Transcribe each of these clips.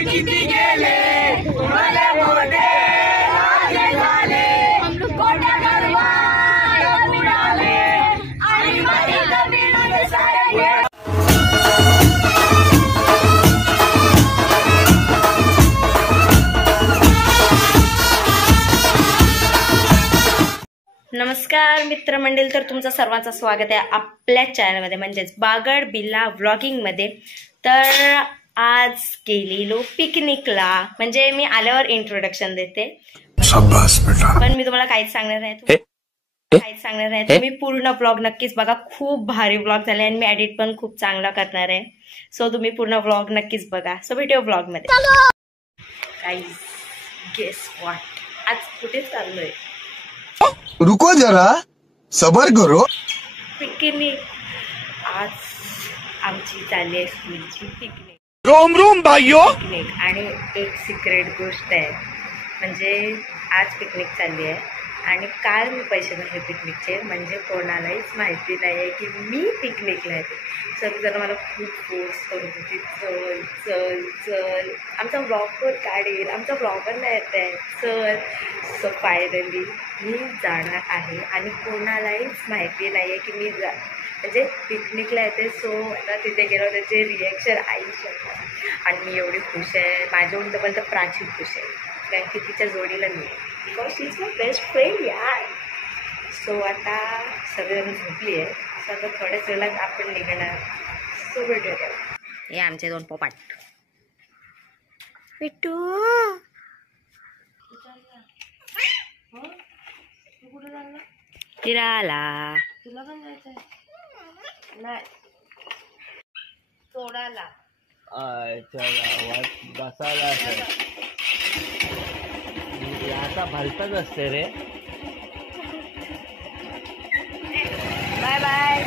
किती गेले भले मोठे राजे झाले कोट्या गरवात उडाले आणि माझी जमीन सारे नमस्कार मित्रमंडळी, तर तुमचं सर्वांचं स्वागत आहे आपल्या चॅनलमध्ये म्हणजेच बागड बिल्ला व्लॉगिंगमध्ये। तर आज गेलेलो पिकनिकला, म्हणजे मी आल्यावर इंट्रोडक्शन देते। शाबास बेटा। पण मी तुम्हाला काहीच सांगणार नाही, तुम्ही पूर्ण व्लॉग नक्कीच बघा। खूप भारी व्लॉग झाले आणि मी एडिट पण खूप चांगला करणार आहे, सो तुम्ही पूर्ण व्लॉग नक्कीच बघा। सो भेटूया व्लॉगमध्ये। गाईज गेस व्हॉट, आज कुठे चाललोय? रुको जरा सबर करो। पिकनिक। आज आमची चालली आहे स्कूलची पिकनिक। रोम रोम भाइयों। पिकनिक आणि एक सिक्रेट गोष्ट आहे, म्हणजे आज पिकनिक चालली आहे आणि काल मी पैसे भरले पिकनिकचे, म्हणजे कोणालाच माहिती नाही आहे की मी पिकनिकला येते। सगळेजण मला खूप फोर्स करत होती, चल चल चल, आमचा ब्लॉगवर काढेल, आमचा ब्लॉगरला येत आहे, चल। सो फायनली मी जाणार आहे आणि कोणालाच माहिती नाही आहे की मी म्हणजे पिकनिकला येते। सो आता तिथे गेलो, त्याचे रिॲक्शन आई शकतात आणि मी एवढी खुश आहे। माझ्या उंटपर्यंत प्राची खुश आहे, कारण की तिच्या जोडीला मी आहे, because she is my best friend यार। सो आता सगळेजण झोपली आहे, सो आता थोड्याच वेळात आपण निघणार। सो भेटूया। हे आमचे दोन पोपाट पिट्टू। फिरायला तुला पण जायचंय? नाही, सोडायला गावात बसायला आता भलतच असते रे। Bye bye.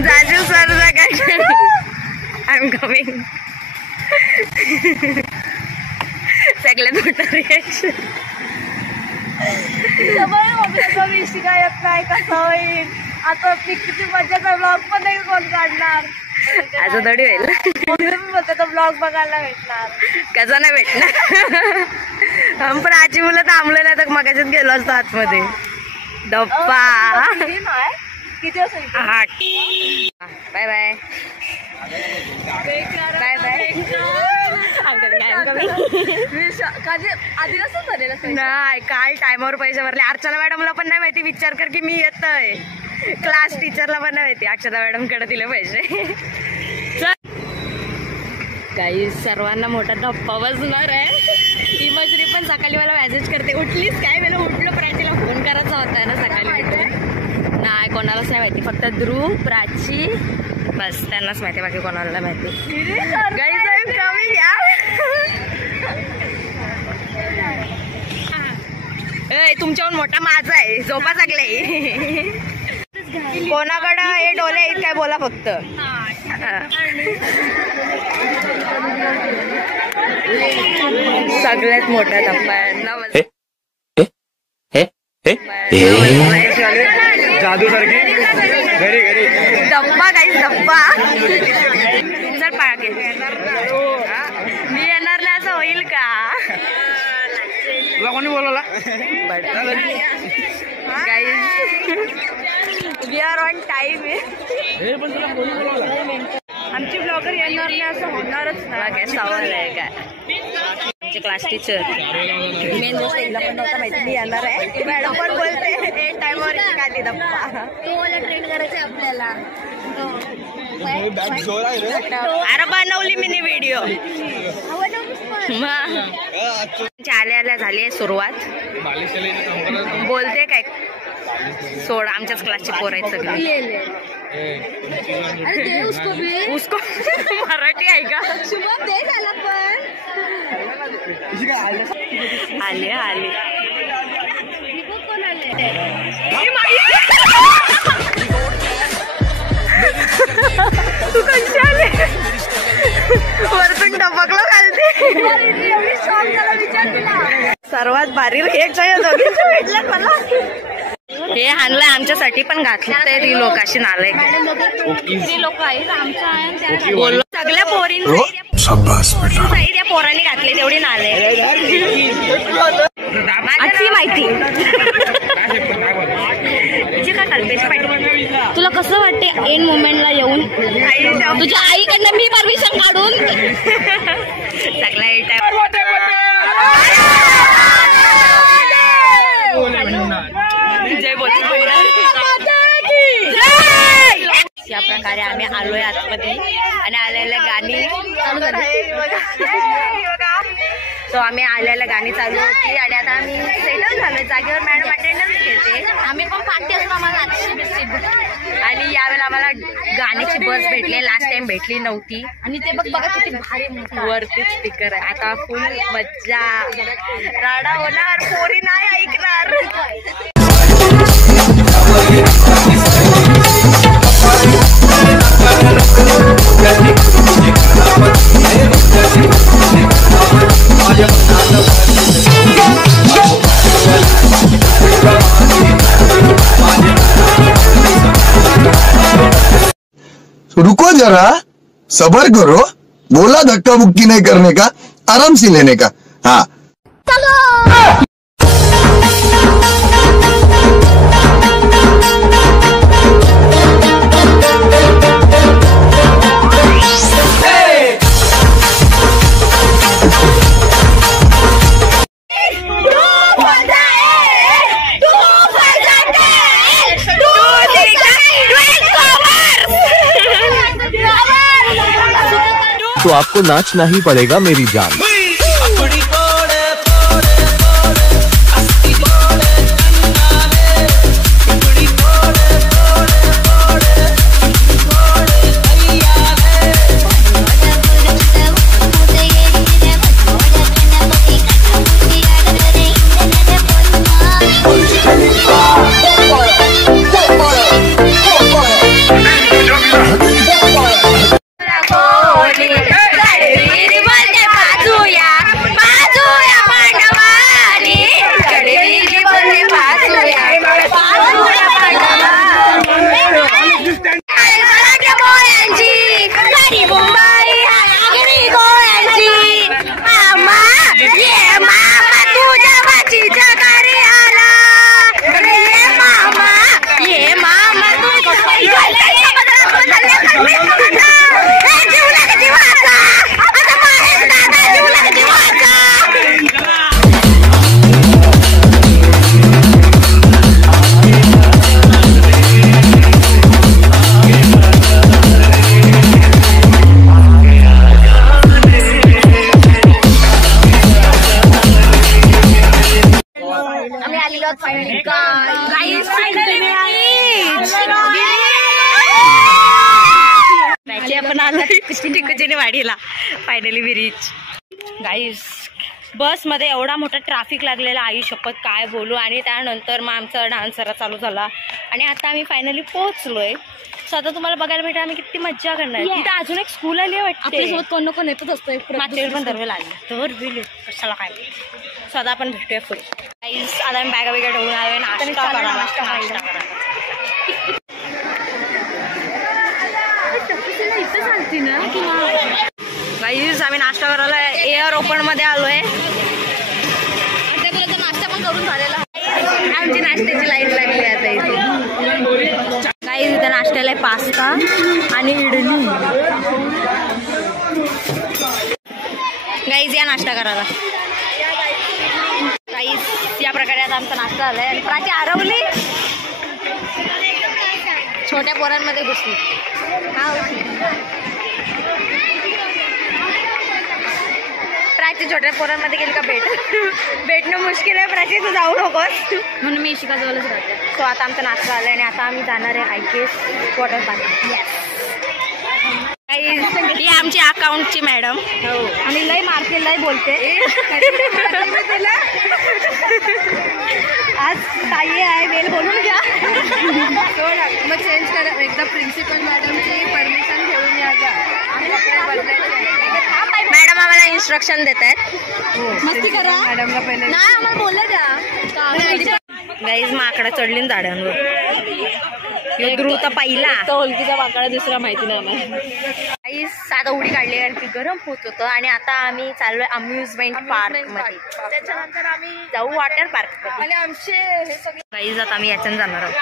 Raju sir I am coming. सगळ्यात मोठं रिॲक्शन शिकायत नाही कसं होईल आता। पिकची मजाचा ब्लॉग पण नाही कोण काढणार, असं थोडी होईल। बोलते ब्लॉग बघायला भेटणार, कसा नाही भेटणार? पण आजी मुलं थांबले नाही तर मगाच्यात गेलो असतो आतमध्ये। डप्पा किती वाजता? 8। Bye bye bye bye. आधी नसतं झालेलं नाही, काल टायमावर पैसे भरले। अर्चना मॅडमला पण नाही माहिती, विचार कर की मी येतोय। क्लास टीचरला पण नाही माहिती, अक्षता मॅडम कडे दिले पैसे। काही सर्वांना मोठा धप्पा बसणार आहे। इमश्री पण सकाळी मला मेसेज करते, उठलीस काय? मला उठलो, प्राचीला फोन करायचा होता ना सकाळी। नाही, कोणालाच नाही माहिती, फक्त ध्रुव, प्राची, बस त्यांनाच माहिती, बाकी कोणाला नाही माहिती। गाईज आय एम कमिंग यार। तुमच्याहून मोठा माझा आहे, झोपा लागलाय। कोणाकडं हे डोले आहेत काय बोला फक्त। सगळ्यात मोठा धप्पा आहे जादू सारखी घरी घरी धप्पा, काही धप्पा। सर पागे मी येणार नाही असं होईल का? तुला कोणी बोलवला? We are on time. आमची ब्लॉगर येणार नाही असं होणारच नाही, काय सवाल आहे काय? आमचे क्लास टीचर मेन गोष्ट हिला पण नव्हता माहिती मी येणार आहे। मॅडम पण बोलते टाइमवर काढली धप्पा। ट्रेन करायचं आपल्याला। अरे बनवली मी व्हिडिओ। आल्या आल्या झाली आहे सुरुवात। बोलते काय? सोड, आमच्याच क्लासची पोर आहेत सगळी। उसको मराठी आहे का? शुभम दे झाला पण आले आले। कोण आले? तू कशी आले? वरतून टपकलो खालती। विचार केला सर्वात भारी रिएक्शन दोघींचं भेटलं मला। हे हाणलंय आमच्यासाठी पण घातलं तरी लोक अशी नालाय लोक आहेत आमच्या सगळ्या पोरींनी त्या पोरांनी घातले तेवढी नाले माझी माहिती काय कल्पेश पाटील तुला कसं वाटते एन मोमेंटला येऊन तुझ्या आईकडनं मी परमिशन काढून सगळ्या जय बोलतो या प्रकारे आम्ही आलोय आतमध्ये आणि आलेल्या गाणी सो आम्ही आलेल्या गाणी चालू होती आणि आता आम्ही सेटल झालोय जागेवर. मॅडम अटेंडन्स घेते. आम्ही पण पार्टी असतो आम्हाला आणि यावेळेला आम्हाला गाण्याची बस भेटली. लास्ट टाइम भेटली नव्हती. आणि ते बघा किती भारी वरती स्पीकर आहे. आता फुल मज्जा राडा होणार. पोरी नाही ऐकणार. रुको जरा, सबर करो. बोला धक्का मुक्की नहीं करने का, आराम से लेने का. हाँ तो आपको नाचना ही पड़ेगा मेरी जान. आपण आलोय टिकुजीने वाडीला फायनली ब्रिज. गाईस बस मध्ये एवढा मोठा ट्रॅफिक लागलेला. आई शपथ काय बोलू. आणि त्यानंतर मग आमचा डान्स चालू झाला आणि आता आम्ही फायनली पोहोचलोय. सो आता तुम्हाला बघायला भेटा आम्ही किती मज्जा करणार. तिथे अजून एक स्कूल आली वाटते. आपल्यासोबत कोण कोण येतच असतं. मागच्या पण दरवेळेला आली तर बिल कशाला काय. सो आता आपण भेटूया पुढे. गाईस आता आम्ही बॅगा बिगा ठेवून आलोय. नाश्ता करा. गाईस आम्ही नाश्ता करायला एअर ओपन मध्ये आलोय. नाश्ता पण करून झालेला. आमची नाश्त्याची लाईट लागली आता इथे. गाईस इथे नाश्त्याला आहे पास्ता आणि इडली. गाईस या नाश्ता करायला. गाईस या प्रकारे आता आमचा नाश्ता आलाय. आणि प्राची आरवली छोट्या पोरांमध्ये घुसली. प्राची छोट्या पोरांमध्ये गेली का भेटणं मुश्किल आहे. प्राची तू जाऊ नकोस म्हणून मी शिकाजवळच राहते. सो आता आमचा नाश्ता आलाय आणि आता आम्ही जाणार आहे IKS वॉटर पार्क. ही आमची अकाउंटची मॅडम आणि लय मारते लय बोलते. आज ताई आहे वेल बोलून घ्या. मग चेंज करा एकदा प्रिन्सिपल मॅडमची परमिशन घेऊन या. मॅडम आम्हाला इन्स्ट्रक्शन देत आहेत. मस्ती करा. मॅडमला पहिले नाही आम्हाला बोललं द्या. गाईज माकडं चढली झाडांवर. ध्रुव तर पहिला होलकीचा माकडा दुसरा माहिती नाही आम्हाला. गाईज साधा उडी काढल्यावरती गरम होत होतं आणि आता आम्ही चाललोय अम्युजमेंट पार्क मध्ये. त्याच्यानंतर आम्ही जाऊ वॉटर पार्क मध्ये. आणि आमचे हे सगळे गाईज आता आम्ही याच्यानं जाणार आहोत.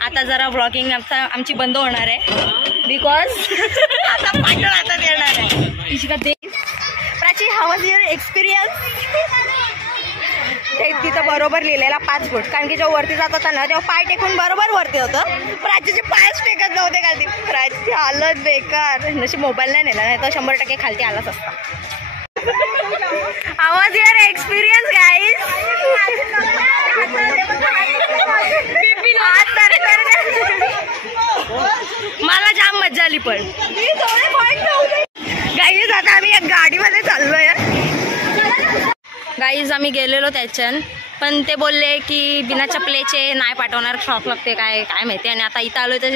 आता जरा ब्लॉगिंग आमची बंद होणार आहे बिकॉज आता पाठवून हातात येणार आहे. Prachi, how was your experience? ते तिथं बरोबर लिहिलेला 5 फूट, कारण की जेव्हा वरती जात होता ना तेव्हा पाय टेकून बरोबर वरती होतं. प्राचीचे पायच टेकत नव्हते खालती. प्राची हालत बेकार. नशी मोबाईल नाही नेला, नाही तर 100% खालती आलाच असता. How was your experience guys? मला जाम मजा आली. पण गाईज आता आम्ही एक गाडीमध्ये चाललोय. गाईज आम्ही गेलेलो त्याच्यान, पण ते बोलले की बिना चपलेचे नाही पाठवणार, शॉक लागते काय काय माहिती. आणि आता इथं आलोय तर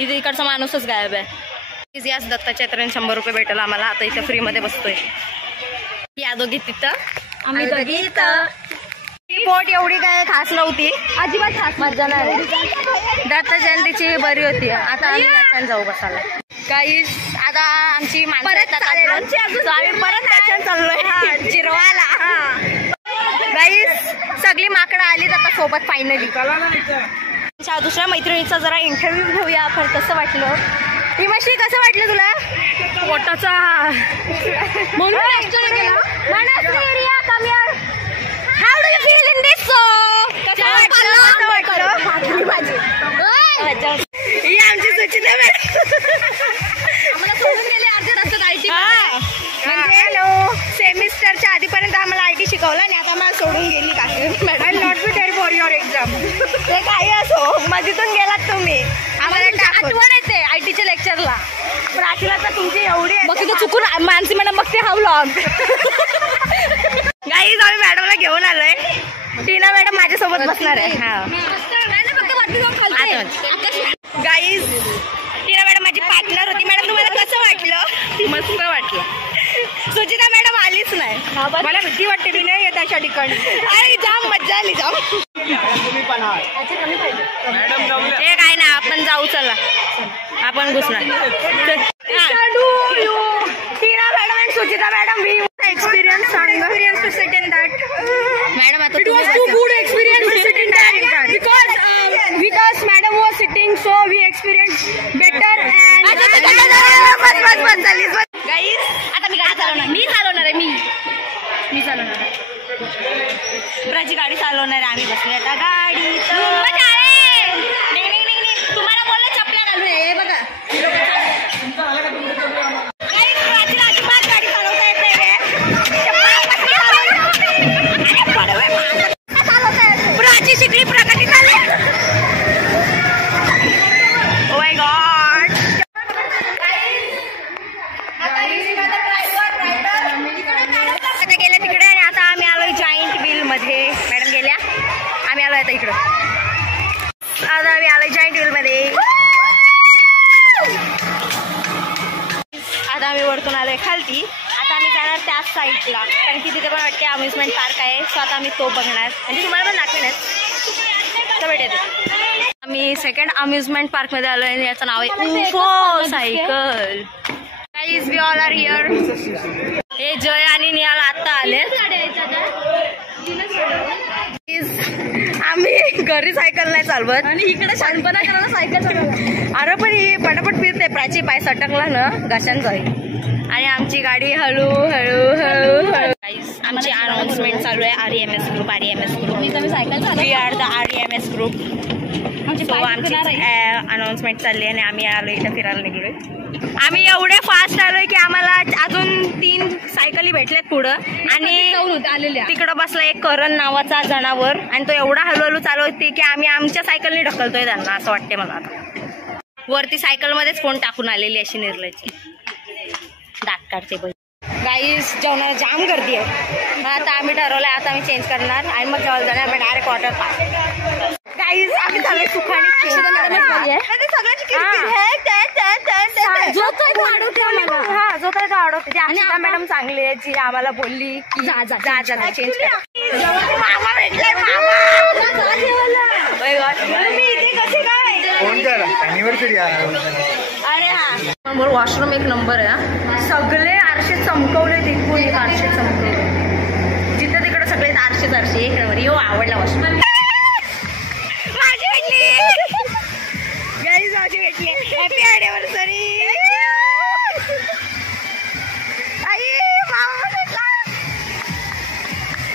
इथे इकडचा माणूसच गायब आहे. याच दत्ताच्या यात्रेने 100 रुपये भेटलं आम्हाला. आता इथं फ्रीमध्ये बसतोय. या दोघी तिथं, आम्ही दोघी इथं. ती बोट एवढी काय खास नव्हती, अजिबात खास मजा नाही. दत्त जयंतीची बरी होती. आता आम्ही याच्यानं जाऊ बसायला. गाईज आता आमची माणसं आम्ही परत त्याच्यानं चाललोय जिरवाला. गाईज सगळी माकडं आली आता सोबत फायनली. दुसऱ्या मैत्रिणीचा जरा इंटरव्ह्यू घेऊया आपण. कसं वाटलं हिमाश्री, कसं वाटलं तुला? पोटाचा how do you feel in this show? कसं वाटलं? ही आमची सुचिता सेमिस्टरच्या आधीपर्यंत आम्हाला आयटी शिकवलं आणि आता आम्हाला सोडून गेली काकी madam. Not be there for your exam. ते काही असो, मजेतून गेलात तुम्ही. आम्हाला आठवण येते आयटीच्या लेक्चरला. प्राचीला तर तुमची एवढी मग तिथे चुकून मानसी मॅडम बघते हा व्लॉग. गाईज आम्ही मॅडमला घेऊन आलोय. टीना मॅडम माझ्यासोबत बसणार आहे. हा गाईज टीना मॅडम माझी पार्टनर होती. मॅडम तुम्हाला कसं वाटलं? मस्त वाटलं. सुचिता मॅडम आलीच नाही. मला भीती वाटते, मी नाही येत अशा ठिकाणी. अरे जाम मज्जा आली जाम. हे काय ना, आपण जाऊ चला, आपण घुसणार. टीना मॅडम आणि सुचिता मॅडम वी एक्सपिरियन्स सांग. Experience to sit in that. Madam आता it was too good experience to sit in that because with us madam was sitting so we experience better. And बस झाली. गाईज आता मी गाडी चालवणार. मी चालवणार आहे. मी चालवणार आहे. प्राची गाडी चालवणार आहे. आम्ही बसले आता गाडीत. तुम्हाला बोललं चपल्या घालून हे बघा. प्राचीला अजिबात गाडी चालवता येते. प्राची शिकली, प्रगती चालू. Oh my God. आता गेल्या तिकडे आणि आता आम्ही आलोय जॉईंट व्हील मध्ये. मॅडम गेल्या, आम्ही आलोय आता इकडं. आता आम्ही आलोय जॉईंट व्हील मध्ये. आता आम्ही वरतून आलोय खालती. आता आम्ही जाणार त्याच साईडला, कारण की तिथे पण वाटते अम्युजमेंट पार्क आहे. सो आता आम्ही तो बघणार, म्हणजे तुम्हाला पण दाखवेन तर भेटेल. आम्ही सेकंड अम्युजमेंट पार्क मध्ये आलोय आणि याचं नाव आहे UFO cycle. Guys we all are here. हे जय आणि निहाल आता आले. आम्ही घरी सायकल नाही चालवत आणि इकडे शांतपणा करायला सायकल चालवत. अरे पण ही पटापट फिरते. प्राची पाय सटकला ना घशान जाईल. आणि आमची गाडी हळू हळू हळू हळू. आमची अनाउन्समेंट चालू आहे. REMS group. We are the REMS group. आमची अनाउन्समेंट चालली आहे आणि आम्ही आलो इथं फिरायला निघलोय. आम्ही एवढे फास्ट आलोय की आम्हाला अजून 3 सायकली भेटल्यात पुढं. आणि तिकडं बसला एक करण नावाचा जनावर आणि तो एवढा हळूहळू चालवते की आम्ही आमच्या सायकलने ढकलतोय त्यांना, असं वाटते मला. आता वरती सायकलमध्येच फोन टाकून आलेली अशी निर्लज्ज. दात काढते बघ. गाईस जेवणाला जाम गर्दी आहे. मग आता आम्ही ठरवलंय आता आम्ही चेंज करणार आणि मग जेवायला जाणार. आम्ही डायरेक्ट वॉटर पार्क. गाईस आम्ही झाले सुखाने जो काय तो अडवते आणि मॅडम चांगली आहे जी आम्हाला बोलली की जा चेंज करा. अरे हा वॉशरूम एक नंबर आहे. सगळे आरशे चमकवले तिथून एक आरशे चमकवले जिथं तिकडे सगळे आरशे एक नंबर. यो आवडला वॉशरूम. माझी भेटली हॅपी अॅनिव्हर्सरी.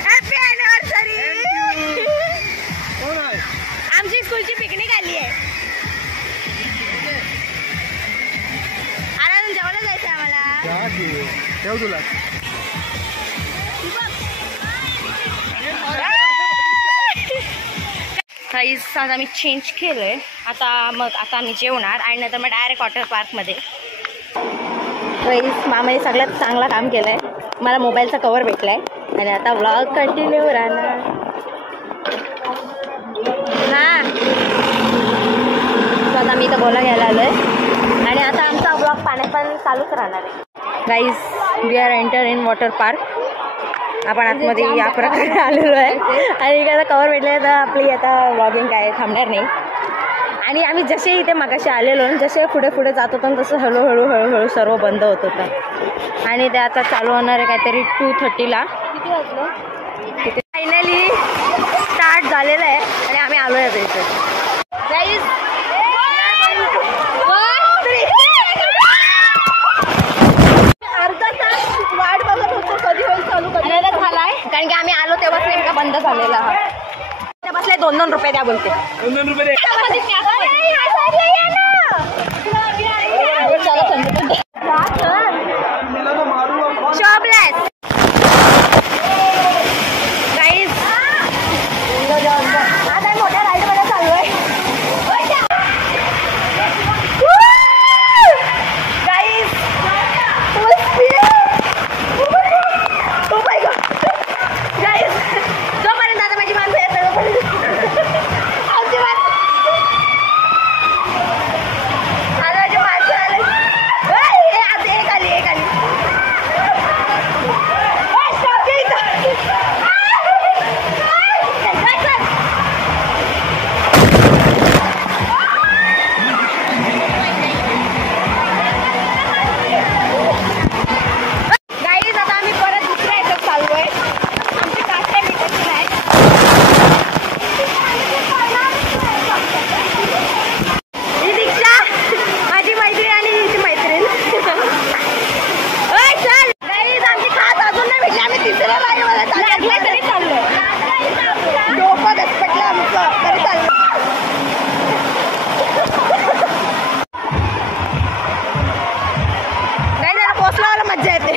Happy anniversary. आमची स्कूलची पिकनिक आली आहे. आराम जेवायला जायचं आम्हाला. ठेव तुला. गाईस आज आम्ही चेंज केलंय. आता आम्ही जेवणार आणि नंतर मग डायरेक्ट वॉटर पार्कमध्ये. गाईस मामाने सगळ्यात चांगला काम केलंय. मला मोबाईलचा कवर भेटलाय आणि आता व्लॉग कंटिन्यू राहणार ना. आता मी इथं बोला घ्यायला आलोय आणि आता आमचा व्लॉग पाण्यात पण चालूच राहणार आहे. Guys we are enter in water park. आपण आतमध्ये या प्रकारे आलेलो आहे आणि आता कवर भेटले तर आपली आता व्लॉगिंग काय थांबणार नाही. आणि आम्ही जसे इथे मगाशी आलेलो जसे पुढे पुढे जात होतो तसं हळूहळू सर्व बंद होत होतं आणि ते आता चालू होणार आहे काहीतरी 2:30ला. किती वाजलं तिथे फायनली स्टार्ट झालेलं आहे आणि आम्ही आलो आहे इथे. अर्धा तास वाट बघत होतो कधी होईल चालू कधी झालाय कारण की आम्ही आलो तेव्हाच नेमका बंद झालेला. हा ते बसले 2-2 रुपये द्या बोलते. 2-2 रुपये शॉपलेस. गाईज आता मोठ्या राईडमध्ये चालू आहे. Guys oh my God. Guys जोपर्यंत आता माझी माणसं येत आमची माणसं आता माझी माणसं आले. आता एक आली गाईज आता आम्ही परत दुसऱ्या ह्याच्यात चालू आहे. आमची कास्टे भेटायची नाही. ही दीक्षा माझी मैत्रीण आणि हिची मैत्रीण. चल गाईज आमची खास अजून नाही भेटली. आम्ही तिसऱ्या लाईनमध्ये तरी चाललोय. डोकं दसपटलं आमचं तरी चाललं. नाही जरा पोचल्यावर मज्जा येते.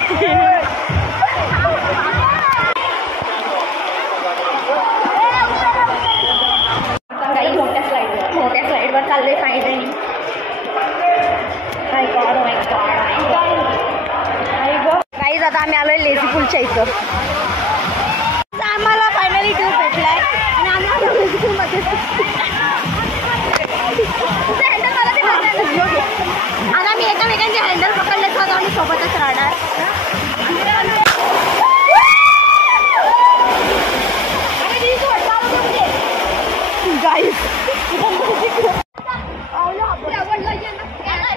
काही मोठ्या स्लाईडवर चालले फायनली. गाईज आता आम्ही आलोय लेझी पूलच्या इथं. आम्हाला फायनली ट्यूब भेटलाय आणि आम्ही आलो लेझी पूलमध्ये. आता आम्ही एकामेकांचे हँडल पकडले तर आम्ही सोबतच राहणार.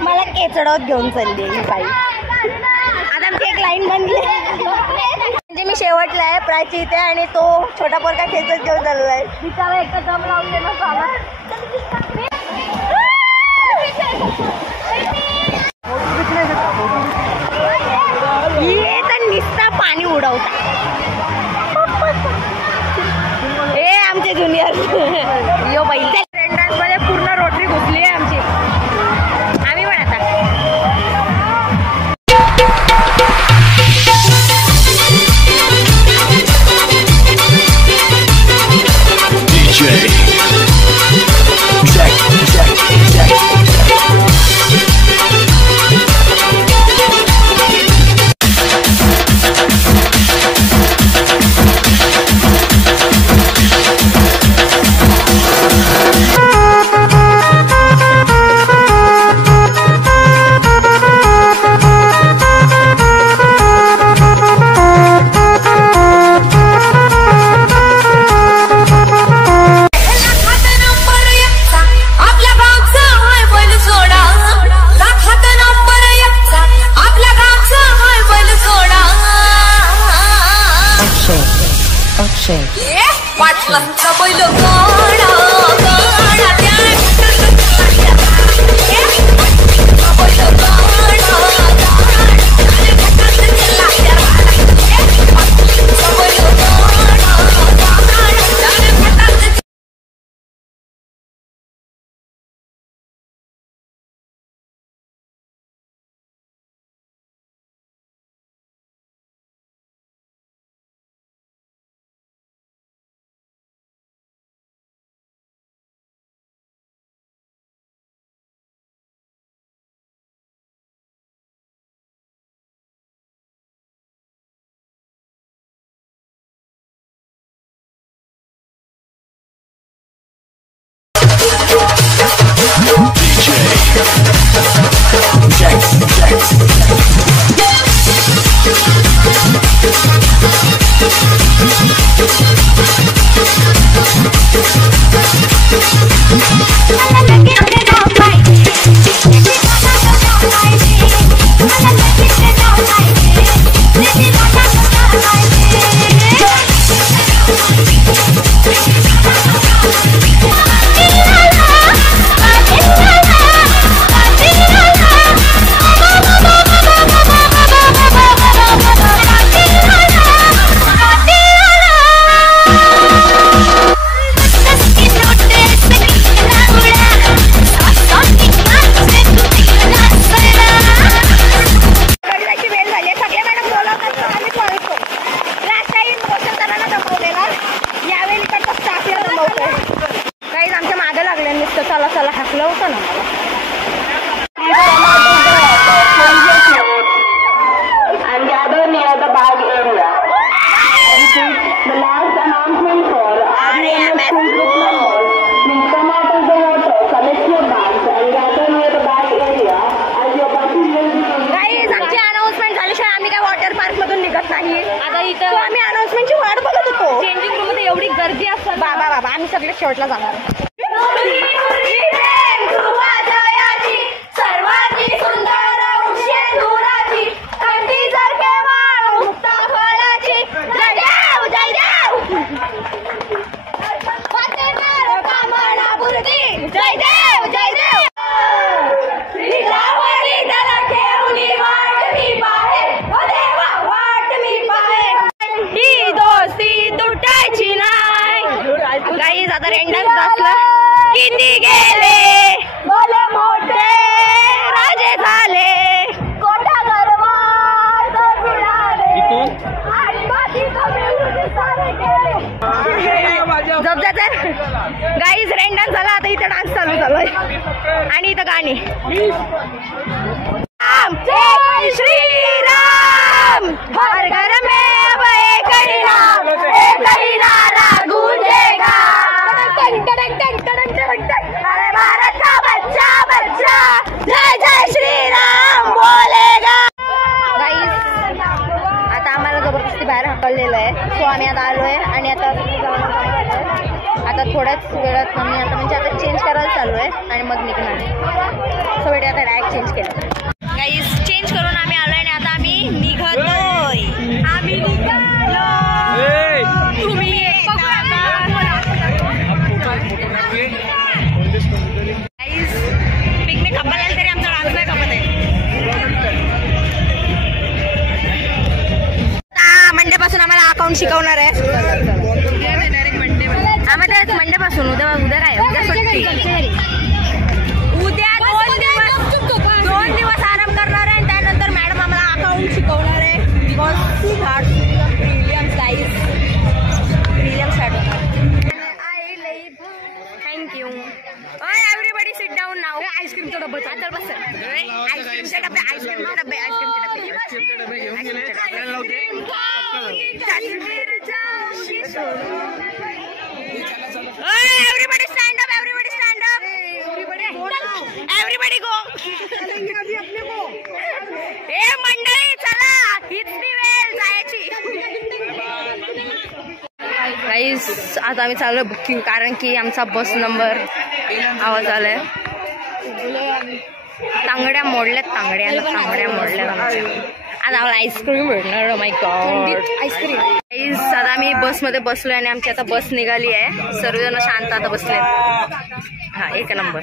मला केचडत घेऊन चालली ही बाई. आता आमची एक लाईन बनली म्हणजे मी शेवटला आहे प्राची इथे आणि तो छोटा पोरगा खेचत घेऊन चाललाय. बिचारा एकदा दम लावून देणं झाला. ये तर नुसता पाणी उडवता. हे आमचे ज्युनियर यो बाई मध्ये पूर्ण रोटरी घुसली आहे आमची. आम्ही पण आता DJ आम्ही सगळे शेवटला जाणार. आता रेंडन्स बसला किती गेले बोले मोठे राजे झाले कोटा गरवार गाईज रेंडन्स झाला. आता इथं डान्स चालू झालाय आणि इथं गाणी जय श्रीराम हर घर में अब एक ही नाम नारा गूंजेगा. अरे भारत का बच्चा बच्चा जय जय श्री राम बोलेगा. गाईस आता आम्हाला जबरदस्ती बाहेर हाकललेलं आहे. सो आम्ही आता आलोय आणि आता थोड्याच वेळात आम्ही आता म्हणजे आता चेंज करायला चालू आहे आणि मग निघणार. सो बेटे आता डायरेक्ट चेंज केलं. गाईस चेंज करून आम्ही आलोय आणि आता आम्ही निघतोय. आम्ही निघालो. तुम्ही पिकनिक खपायला तरी आमचा डान्स नाही खपत आहे. मंडे पासून आम्हाला अकाउंट शिकवणार आहे. आम्हाला मंडे पासून उद्या काय उद्या सुट्टी. उद्या 2 दिवस आराम करणार आहे आणि त्यानंतर मॅडम आम्हाला अकाउंट शिकवणार आहे. थँक्यू. एव्हरीबडी सिट डाऊन नाव. आईस्क्रीमचा डब्बा आता बस. आईस्क्रीमचे डबे आईस्क्रीमचे डबे everybody stand up. Everybody stand up. Everybody go. ए मंडळी चला हीच ती वेळ जायची. गाईस आता आम्ही चालू बुकिंग कारण की आमचा बस नंबर आवाज आलाय. तांगड्या मोडल्यात तांगड्या मोडल्यात आमच्या. आता आम्हाला आईस्क्रीम भेटणार. माय गॉड आईस्क्रीम. आता आम्ही बसमध्ये बसलोय आणि आमची आता बस निघाली आहे. सर्वजण शांत आता बसले. हा एक नंबर.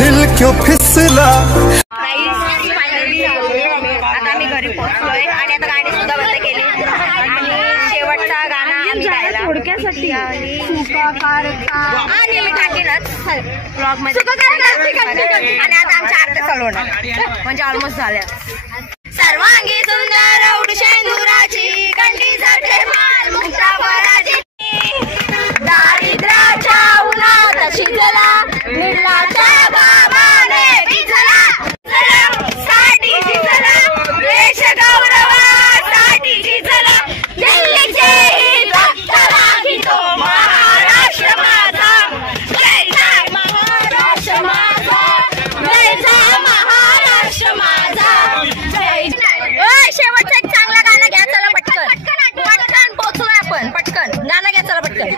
दिल क्यों फिसला. फायनली आता आम्ही घरी पोहोचलोय आणि आता गाडी सुद्धा बंद केली आणि शेवटचा गाणं आम्ही गायला थोडक्यासाठी आणि मी टाकीनच ब्लॉग मध्ये आणि आता आमच्या आरत्या चालू होणार म्हणजे ऑलमोस्ट झाल्या. सर्वांगी सुंदर शेंदुराची कंठी झटे माल मुक्ता फळाची दारिद्र्याच्या उन्हात शिजला निर्लाच्या बाबाने भिजला साठी झिजला देश गौरवासाठी झिजला दिल्लीचे रक्त राखितो महाराष्ट्र माझा जयचा महाराष्ट्र माझा जयचा महाराष्ट्र माझा जय. शेवटचं एक चांगला गाणं घ्या चला पटकन पोहोचलोय आपण पटकन गाणं घ्या चला पटकन.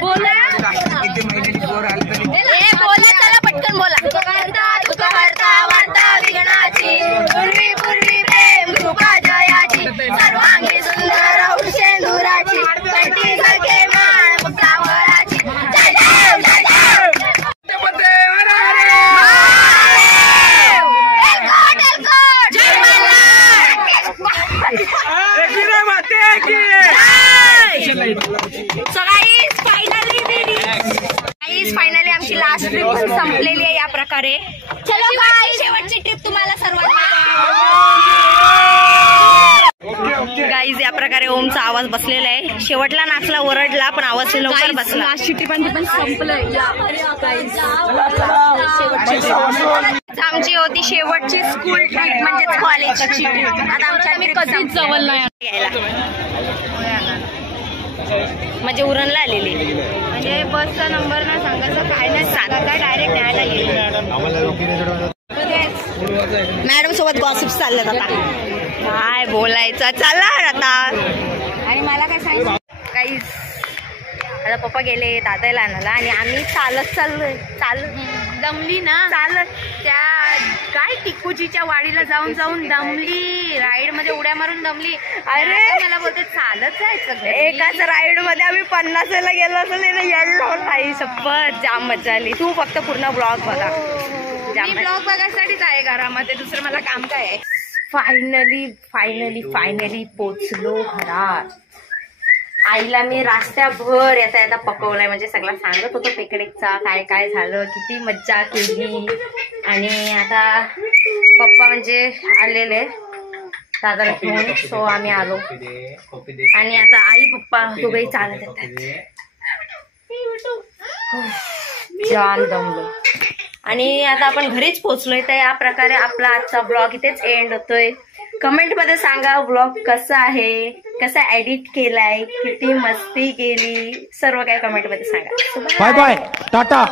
बोला चला पटकन बोला. तुका हरता वार्ता विघ्नाची पूर्वी पूर्वी प्रेम तुका जयाची सर्वांगी सुंदर शेंदुराची कंठी झळके माळ मुक्ता फळाची जय देव जय देव. जय फायनली आमची लास्ट ट्रिप संपलेली आहे या प्रकारे. चलो बाय शेवटची ट्रिप तुम्हाला सर्वांना. गाईज या प्रकारे ओमचा आवाज बसलेला आहे. शेवटला नाचला ओरडला पण आवाज लवकर बसला. लास्टची ट्रिप पण संपलंय. आमची होती शेवटची स्कूल ट्रिप म्हणजेच कॉलेजची ट्रिप. आता आमच्या आम्ही कधीच जवळ नाही यायला म्हणजे उरणला आलेली म्हणजे बसचा नंबर नाही सांगायचं काय नाही सांगा डायरेक्ट न्यायला येईल. मॅडम सोबत गॉसिप्स चाललेत आता काय बोलायचं चला आता. आणि मला काय सांगितलं काही आता पप्पा गेले दादाला आणायला आणि आम्ही चालत चाललोय. दमली ना चालत त्या काय टिकूजीच्या वाडीला जाऊन दमली. राईड मध्ये उड्या मारून दमली. अरे मला बोलते चालत जायचं. एकाच राईड मध्ये आम्ही 50ला गेलो असेल येडलो नाही शपथ. जाम मजा आली. तू फक्त पूर्ण ब्लॉग बघा. ब्लॉग बघायसाठीच आहे घरामध्ये दुसरं मला काम काय आहे. फायनली पोचलो घरात. आईला मी रस्त्याभर येता पकवलाय म्हणजे सगळं सांगत होतो पिकनिकचा काय काय झालं किती मज्जा केली. आणि आता पप्पा म्हणजे आलेले दादाला घेऊन सो आम्ही आलो आणि आता आई पप्पा दोघेही चालत येतात. जाम दमलो आणि आता आपण घरीच पोहोचलोय. तर या प्रकारे आपला आजचा ब्लॉग इथेच एंड होतोय. कमेंट मध्ये सांगा ब्लॉग कसा आहे, कसा एडिट केलाय, किती मस्ती केली, सर्व काही कमेंट मध्ये सांगा. Bye bye Tata.